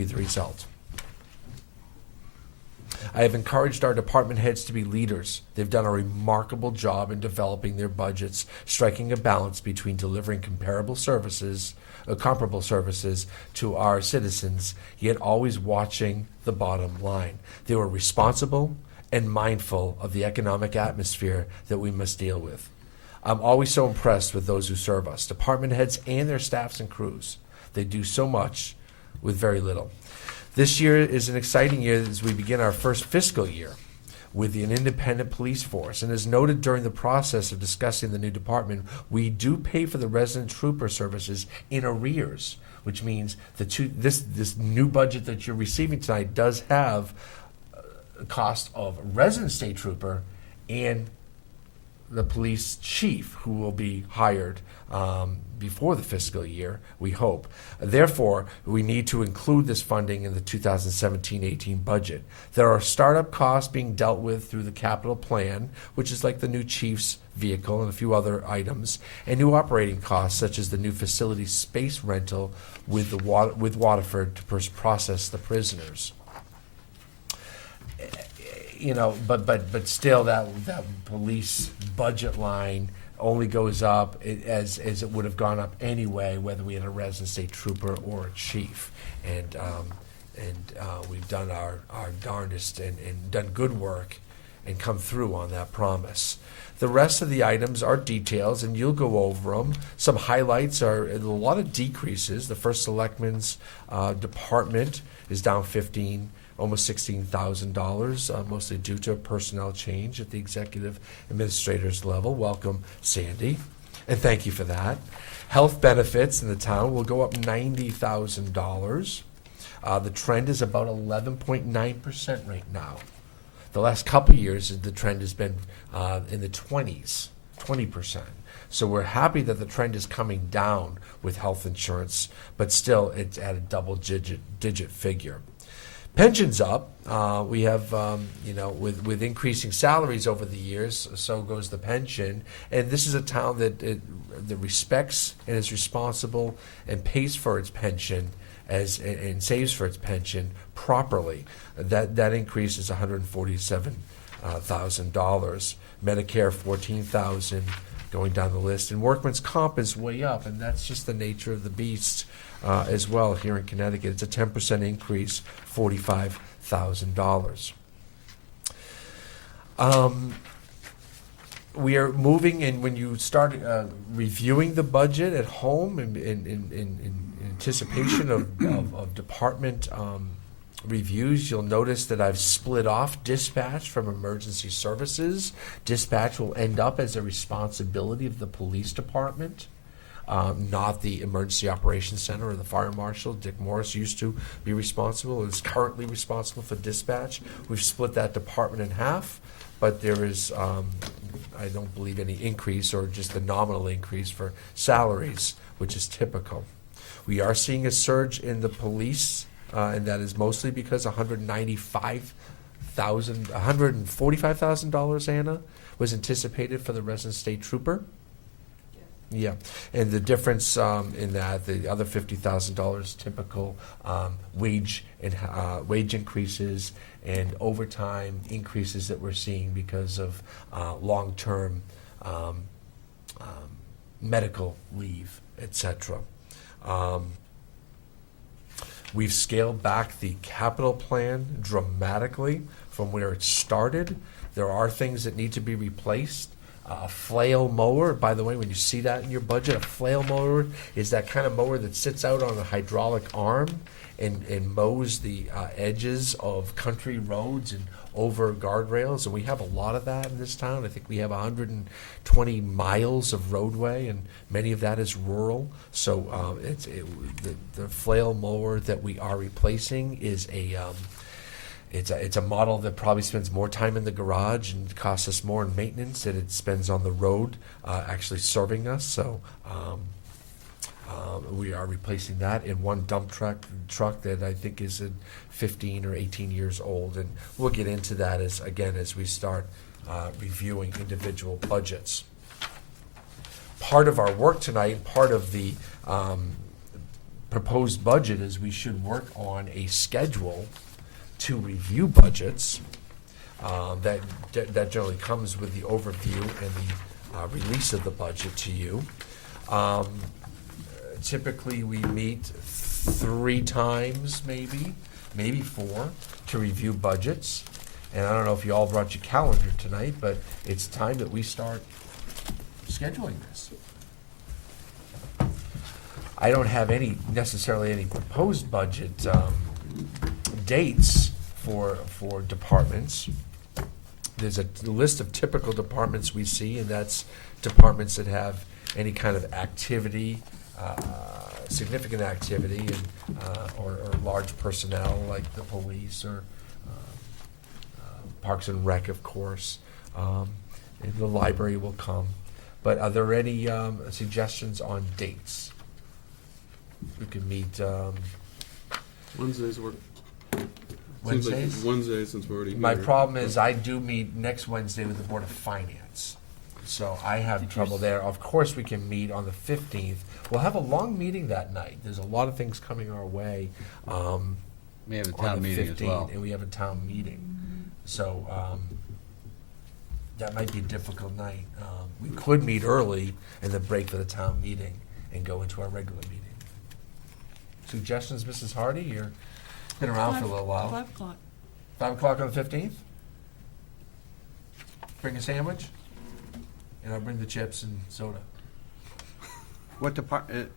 the result. I have encouraged our department heads to be leaders. They've done a remarkable job in developing their budgets, striking a balance between delivering comparable services, comparable services to our citizens, yet always watching the bottom line. They were responsible and mindful of the economic atmosphere that we must deal with. I'm always so impressed with those who serve us, department heads and their staffs and crews. They do so much with very little. This year is an exciting year as we begin our first fiscal year with an independent police force. And as noted during the process of discussing the new department, we do pay for the resident trooper services in arrears, which means this new budget that you're receiving tonight does have a cost of resident state trooper and the police chief, who will be hired before the fiscal year, we hope. Therefore, we need to include this funding in the 2017-18 budget. There are startup costs being dealt with through the capital plan, which is like the new chief's vehicle and a few other items, and new operating costs such as the new facility space rental with Waterford to process the prisoners. But still, that police budget line only goes up as it would have gone up anyway, whether we had a resident state trooper or a chief. And we've done our darndest and done good work and come through on that promise. The rest of the items are details, and you'll go over them. Some highlights are a lot of decreases. The first Selectmen's department is down almost $16,000, mostly due to a personnel change at the executive administrator's level. Welcome, Sandy, and thank you for that. Health benefits in the town will go up $90,000. The trend is about 11.9% right now. The last couple of years, the trend has been in the 20s, 20%. So we're happy that the trend is coming down with health insurance, but still it's at a double-digit figure. Pensions up. We have, with increasing salaries over the years, so goes the pension. And this is a town that respects and is responsible and pays for its pension and saves for its pension properly. That increase is $147,000. Medicare, $14,000. Going down the list, and workman's comp is way up, and that's just the nature of the beast as well here in Connecticut. It's a 10% increase, $45,000. We are moving, and when you start reviewing the budget at home in anticipation of department reviews, you'll notice that I've split off dispatch from emergency services. Dispatch will end up as a responsibility of the police department, not the emergency operations center or the fire marshal. Dick Morris used to be responsible and is currently responsible for dispatch. We've split that department in half, but there is, I don't believe, any increase or just a nominal increase for salaries, which is typical. We are seeing a surge in the police, and that is mostly because $145,000, Anna, was anticipated for the resident state trooper. Yeah, and the difference in that, the other $50,000 typical wage increases and overtime increases that we're seeing because of long-term medical leave, etc. We've scaled back the capital plan dramatically from where it started. There are things that need to be replaced. A flail mower, by the way, when you see that in your budget, a flail mower is that kind of mower that sits out on a hydraulic arm and mows the edges of country roads and over guardrails. And we have a lot of that in this town. I think we have 120 miles of roadway, and many of that is rural. So the flail mower that we are replacing is it's a model that probably spends more time in the garage and costs us more in maintenance than it spends on the road actually serving us. So we are replacing that in one dump truck that I think is 15 or 18 years old, and we'll get into that as we start reviewing individual budgets. Part of our work tonight, part of the proposed budget is we should work on a schedule to review budgets. That generally comes with the overview and the release of the budget to you. Typically, we meet 3 times, maybe 4, to review budgets. And I don't know if you all brought your calendar tonight, but it's time that we start scheduling this. I don't have necessarily any proposed budget dates for departments. There's a list of typical departments we see, and that's departments that have any kind of activity, significant activity, and or large personnel like the police or Parks and Rec, of course. And the library will come. But are there any suggestions on dates? We could meet Wednesdays work. Wednesdays? Seems like Wednesday, since we're already My here. problem is I do meet next Wednesday with the Board of Finance. So I have trouble there. Of course, we can meet on the 15th. We'll have a long meeting that night. There's a lot of things coming our way. We have a on town the meeting as 15th, well. and we have a town meeting. So that might be a difficult night. We could meet early and then break for the town meeting and go into our regular meeting. Suggestions, Mrs. Hardy? You've been around for a little while. 5 o'clock. 5 o'clock on the 15th? Bring a sandwich? And I'll bring the chips and soda. What department,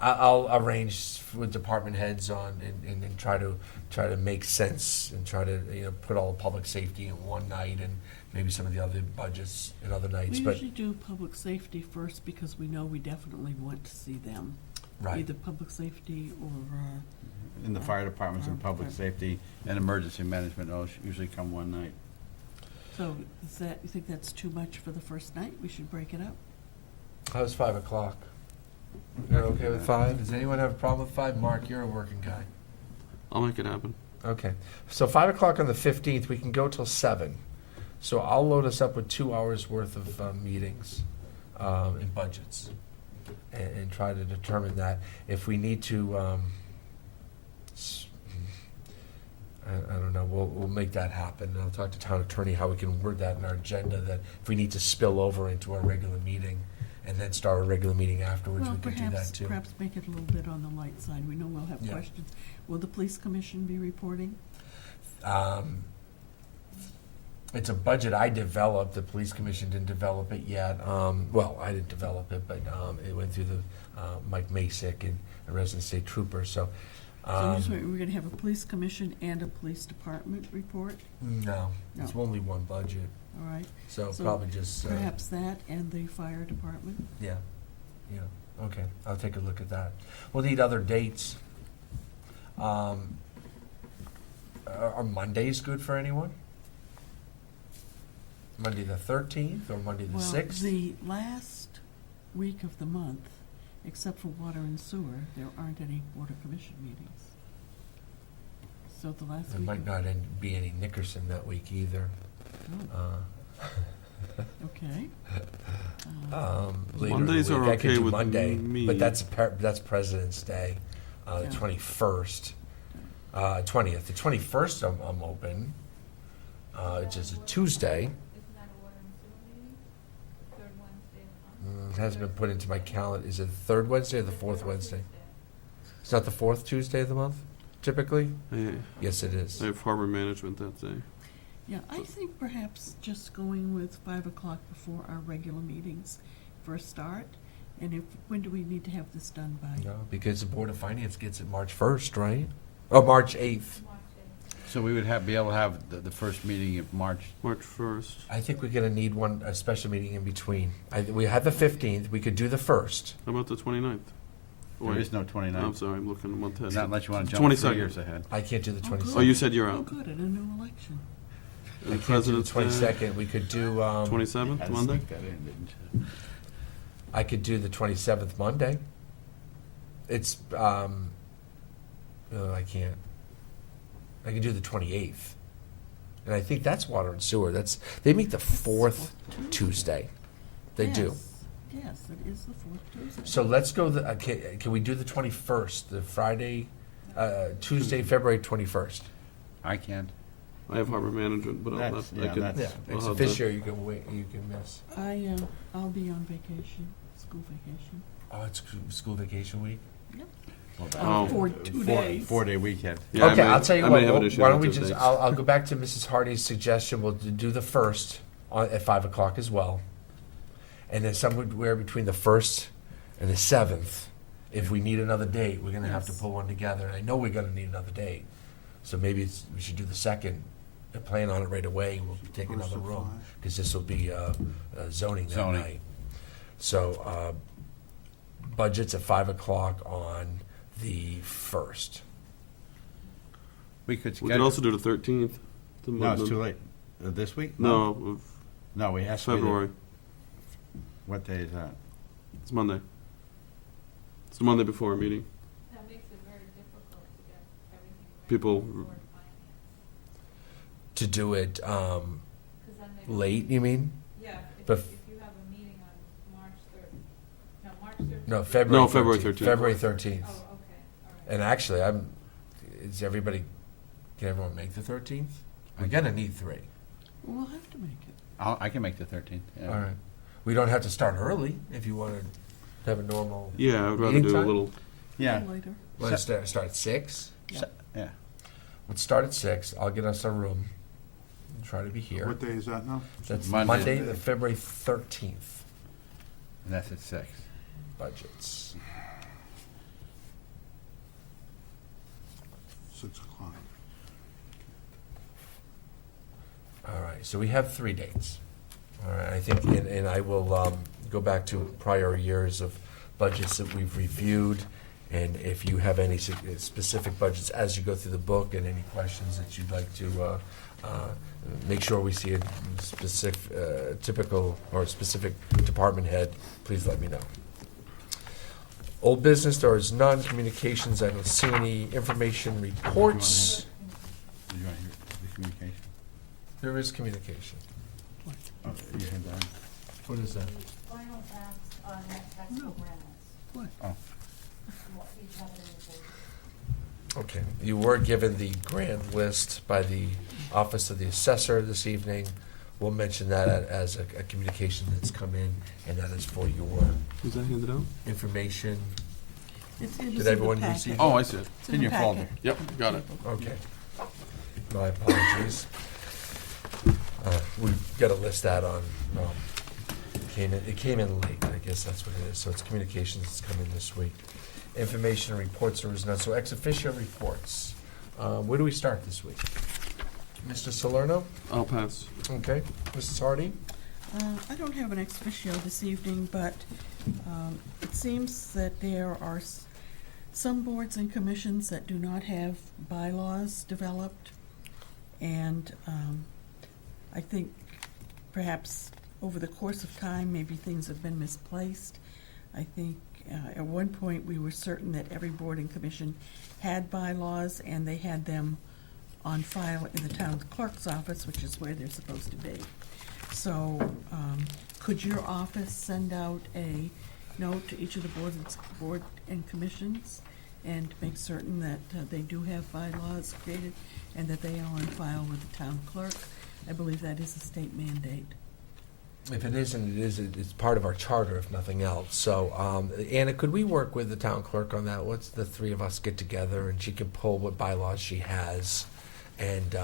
I'll arrange with department heads on and try to make sense and try to put all the public safety in one night and maybe some of the other budgets in other nights. We But usually do public safety first because we know we definitely want to see them. right, Either public safety or, in the fire departments and Fire public department. safety and emergency management, those usually come one night. so you think that's too much for the first night? We should break it up. how's 5 o'clock? You're okay with 5? Does anyone have a problem with 5? Mark, you're a working guy. I'll make it happen. Okay, so 5 o'clock on the 15th, we can go till 7. So I'll load us up with 2 hours worth of meetings and budgets and try to determine that. If we need to, I don't know, we'll make that happen. I'll talk to town attorney how we can word that in our agenda, that if we need to spill over into our regular meeting and then start a regular meeting afterwards, Well, we could do that too. perhaps make it a little bit on the light side. We know we'll have Yeah. questions. Will the police commission be reporting? It's a budget I developed. The police commission didn't develop it yet. Well, I didn't develop it, but it went through the Mike Masick and a resident state trooper. So, So we're going to have a police commission and a police department report? no, it's No. only one budget. All right. So So probably just Perhaps that and the fire department? yeah. Okay, I'll take a look at that. We'll need other dates. Are Mondays good for anyone? Monday the 13th or Monday the 6th? Well, the last week of the month, except for water and sewer, there aren't any Board of Commission meetings. So the last There week. might not be any Nickerson that week either. Okay. Later Mondays in the are week. I could okay do with Monday, me. but that's President's Day, the Yeah. 21st, 20th. The 21st I'm open, which is a Tuesday. Isn't that a water and sewer meeting? Third Wednesday of the month? It hasn't been put into my calendar. Is it the third Wednesday or the fourth Wednesday? It's not the fourth Tuesday of the month, typically? Yes, it is. I have harbor management that day. Yeah, I think perhaps just going with 5 o'clock before our regular meetings for a start. And when do we need to have this done by? No, because the Board of Finance gets it March 1st, right? Oh, March 8th. March 8th. So we would be able to have the first meeting of March. March 1st. I think we're gonna need a special meeting in between. We have the 15th, we could do the 1st. How about the 29th? There is no I'm 29th. sorry, I'm looking a month ahead. Not unless you want to jump 22nd. 3 years ahead. I can't do the Oh, good. 22nd. Oh, you said you're Oh, out. good, and a new election. I And can't do the President's Day, 22nd. We could do, 27th, Had to Monday? sneak that in, didn't you? I could do the 27th Monday. It's, I can't. I can do the 28th. And I think that's water and sewer. They meet the fourth Tuesday. They do. Yes. Yes, it is the fourth Tuesday. So let's go, can we do the 21st, the Friday, Tuesday, February 21st? I can't. I have harbor management, but I'll That's- have, I yeah, could, that's- Yeah, I'll ex have officio, you can wait, you can miss. I'll be on vacation, school vacation. Oh, it's school vacation week? Oh. For 2 days. 4-day weekend. Yeah, I Okay, may- I'll tell you I what, may have an issue why don't with we those just, dates. I'll go back to Mrs. Hardy's suggestion, we'll do the 1st at 5 o'clock as well. And then somewhere between the 1st and the 7th, if we need another date, we're gonna have to Yes. pull one together, and I know we're gonna need another date. So maybe we should do the 2nd, and plan on it right away, we'll take another room, because this will be zoning that Zoning. night. So, budget's at 5 o'clock on the 1st. We could We could schedule, also do the 13th. no, it's too late. This week? No, of No, we have to be the- February. What day is that? It's Monday. It's the Monday before our meeting. That makes it very difficult to get everything ready People- for finance. To do it 'Cause then they- late, you mean? Yeah, But- if you have a meeting on March 3rd, no, March 13th. No, February No, 13th. February 13th. February 13th. Oh, okay, all right. And actually, is everybody, can everyone make the 13th? We're gonna need 3. We'll have to make it. I can make the 13th. Yeah. All right. We don't have to start early if you wanted to have a normal, Yeah, I would rather Meeting do a time? little, Yeah. Later. let's start at 6? Yeah. Let's start at 6. I'll get us a room. and try to be here. What day is that now? That's Monday. Monday, the February 13th, And that's at 6. budgets. 6 o'clock. All right, so we have 3 dates. All right, I think, and I will go back to prior years of budgets that we've reviewed, and if you have any specific budgets as you go through the book and any questions that you'd like to make sure we see a specific, typical or specific department head, please let me know. Old business, there is none. Communications, I don't see any. Information reports, Did you want to hear the communication? there is communication. Oh, you had that? What is that? Final facts on that taxable grants. What? Oh, You have it in the paper. Okay, you were given the grant list by the Office of the Assessor this evening. We'll mention that as a communication that's come in, and that is for your is that handed out? information. It was Did in the everyone packet. receive? Oh, I see it. It's in the your folder. packet. Yep, got it. Okay. My apologies. We've got to list that on, it came in late, I guess that's what it is. So it's communications that's come in this week. Information and reports, there was none. So ex officio reports. Where do we start this week? Mr. Salerno? I'll pass. Okay. Mrs. Hardy? I don't have an ex officio this evening, but it seems that there are some boards and commissions that do not have bylaws developed. And I think perhaps over the course of time, maybe things have been misplaced. I think at one point, we were certain that every board and commission had bylaws, and they had them on file in the town clerk's office, which is where they're supposed to be. So, could your office send out a note to each of the board and commissions and make certain that they do have bylaws created and that they are on file with the town clerk? I believe that is a state mandate. If it isn't, it's part of our charter, if nothing else. So, Anna, could we work with the town clerk on that? Let's the 3 of us get together, and she can pull what bylaws she has, and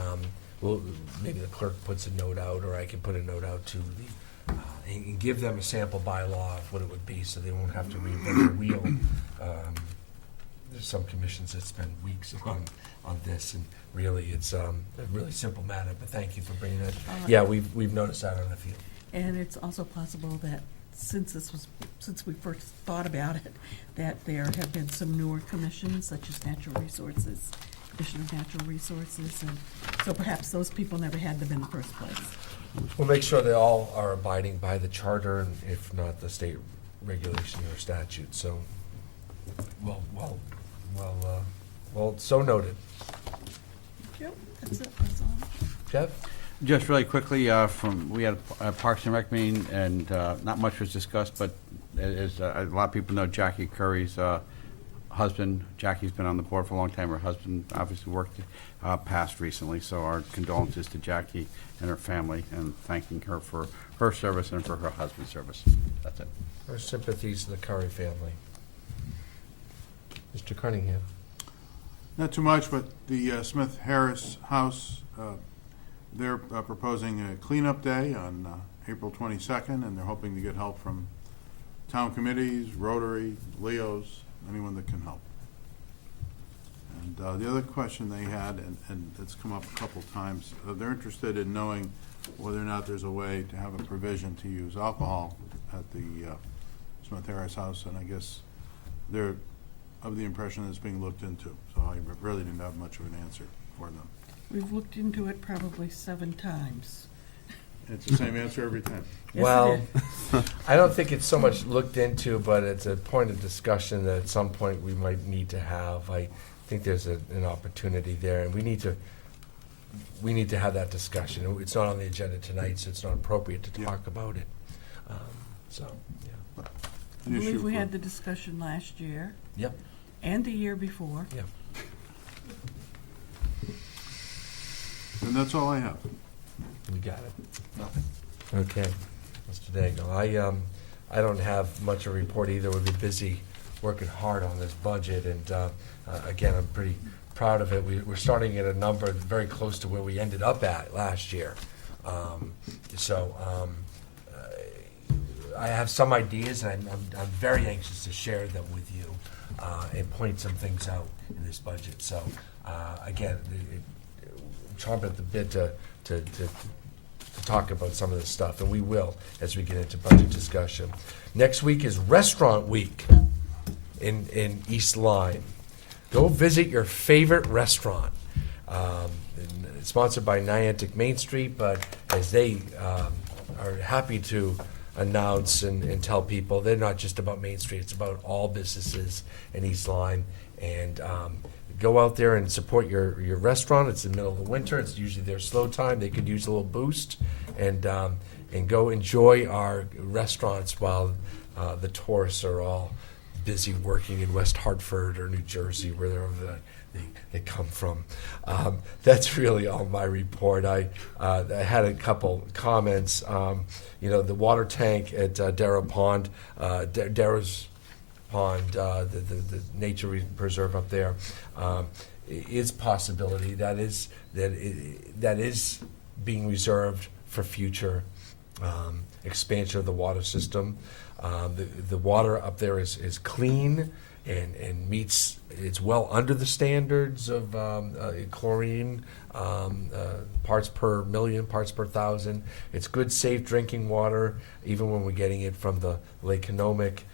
maybe the clerk puts a note out, or I can put a note out to the, and give them a sample bylaw of what it would be, so they won't have to reinvent the wheel. There's some commissions that spend weeks on this, and really, it's a really simple matter. But thank you for bringing that. Yeah, we've noticed that on the field. And it's also possible that since we first thought about it, that there have been some newer commissions, such as Natural Resources, Commission of Natural Resources, and so perhaps those people never had them in the first place. We'll make sure they all are abiding by the charter, and if not, the state regulation or statute. So, well, so noted. Yep, that's it, that's all. Jeff? Just really quickly, we had a Parks and Rec meeting, and not much was discussed, but a lot of people know Jackie Curry's husband. Jackie's been on the board for a long time. Her husband obviously passed recently, so our condolences to Jackie and her family, and thanking her for her service and for her husband's service. That's it. Our sympathies to the Curry family. Mr. Cunningham. Not too much, but the Smith Harris House, they're proposing a cleanup day on April 22nd, and they're hoping to get help from town committees, Rotary, Leos, anyone that can help. And the other question they had, and it's come up a couple times, they're interested in knowing whether or not there's a way to have a provision to use alcohol at the Smith Harris House, and I guess they're of the impression it's being looked into, so I really didn't have much of an answer for them. We've looked into it probably 7 times. It's the same answer every time. Yes, it Well, is. I don't think it's so much looked into, but it's a point of discussion that at some point we might need to have. I think there's an opportunity there, and we need to have that discussion. It's not on the agenda tonight, so it's not appropriate to Yeah. talk about it. So, yeah. I believe we had the discussion last year Yep. and the year before. Yep. And that's all I have. We got it. Okay, Mr. Daigle. I don't have much of a report either. We've been busy working hard on this budget, and again, I'm pretty proud of it. We're starting at a number very close to where we ended up at last year. I have some ideas, and I'm very anxious to share them with you and point some things out in this budget. So again, chomping at the bit to talk about some of this stuff, and we will as we get into budget discussion. Next week is Restaurant Week in East Lyme. Go visit your favorite restaurant. It's sponsored by Niantic Main Street, but as they are happy to announce and tell people, they're not just about Main Street, it's about all businesses in East Lyme. And go out there and support your restaurant. It's in the middle of the winter. It's usually their slow time. They could use a little boost, and go enjoy our restaurants while the tourists are all busy working in West Hartford or New Jersey, wherever they come from. That's really all my report. I had a couple comments. The water tank at Darrow Pond, Darrow's Pond, the nature preserve up there, is possibility that is being reserved for future expansion of the water system. The water up there is clean and meets, it's well under the standards of chlorine, parts per million, parts per thousand. It's good, safe drinking water, even when we're getting it from the Lake Kennewick.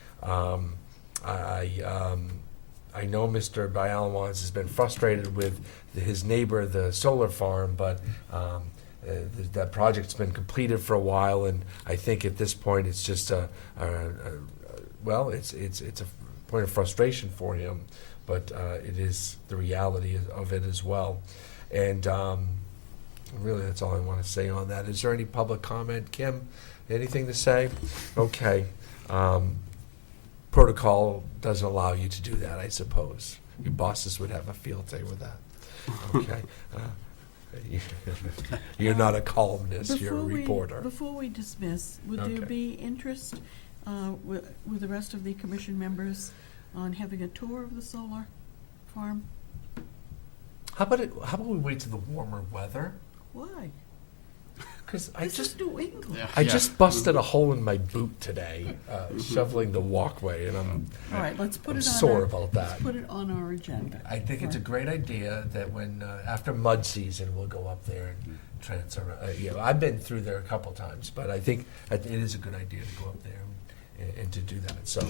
I know Mr. Byalawans has been frustrated with his neighbor, the solar farm, but that project's been completed for a while, and I think at this point it's just it's a point of frustration for him, but it is the reality of it as well. And really, that's all I want to say on that. Is there any public comment? Kim, anything to say? Okay. Protocol doesn't allow you to do that, I suppose. Your bosses would have a field day with that. Okay. You're not a columnist, you're a reporter. Before we dismiss, would there Okay. be interest with the rest of the commission members on having a tour of the solar farm? How about we wait till the warmer weather? Why? Because This is New England. I just busted a hole in my boot today, shoveling the walkway, and I'm All right, let's put I'm it on sore our, about that. let's put it on our agenda. I think it's a great idea that when after mud season we'll go up there and transfer. I've been through there a couple times, but I think it is a good idea to go up there and to do that. So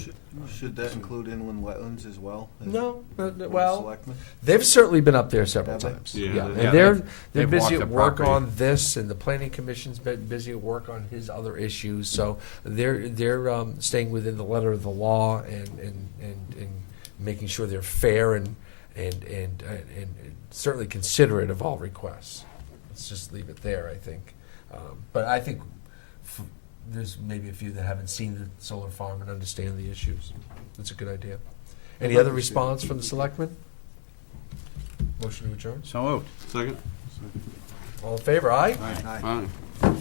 Should that include inland wetlands as well? no, Board of well, Selectmen? they've certainly been up there several Have they? times. Yeah, and they- they're they've busy walked at the work property. on this, and the planning commission's been busy at work on his other issues. So they're staying within the letter of the law and making sure they're fair and certainly considerate of all requests. Let's just leave it there, I think. But I think there's maybe a few that haven't seen the solar farm and understand the issues. That's a good idea. Any other response from the selectmen? Motion to adjourn? So moved. Second? All in favor, aye? Aye. Aye.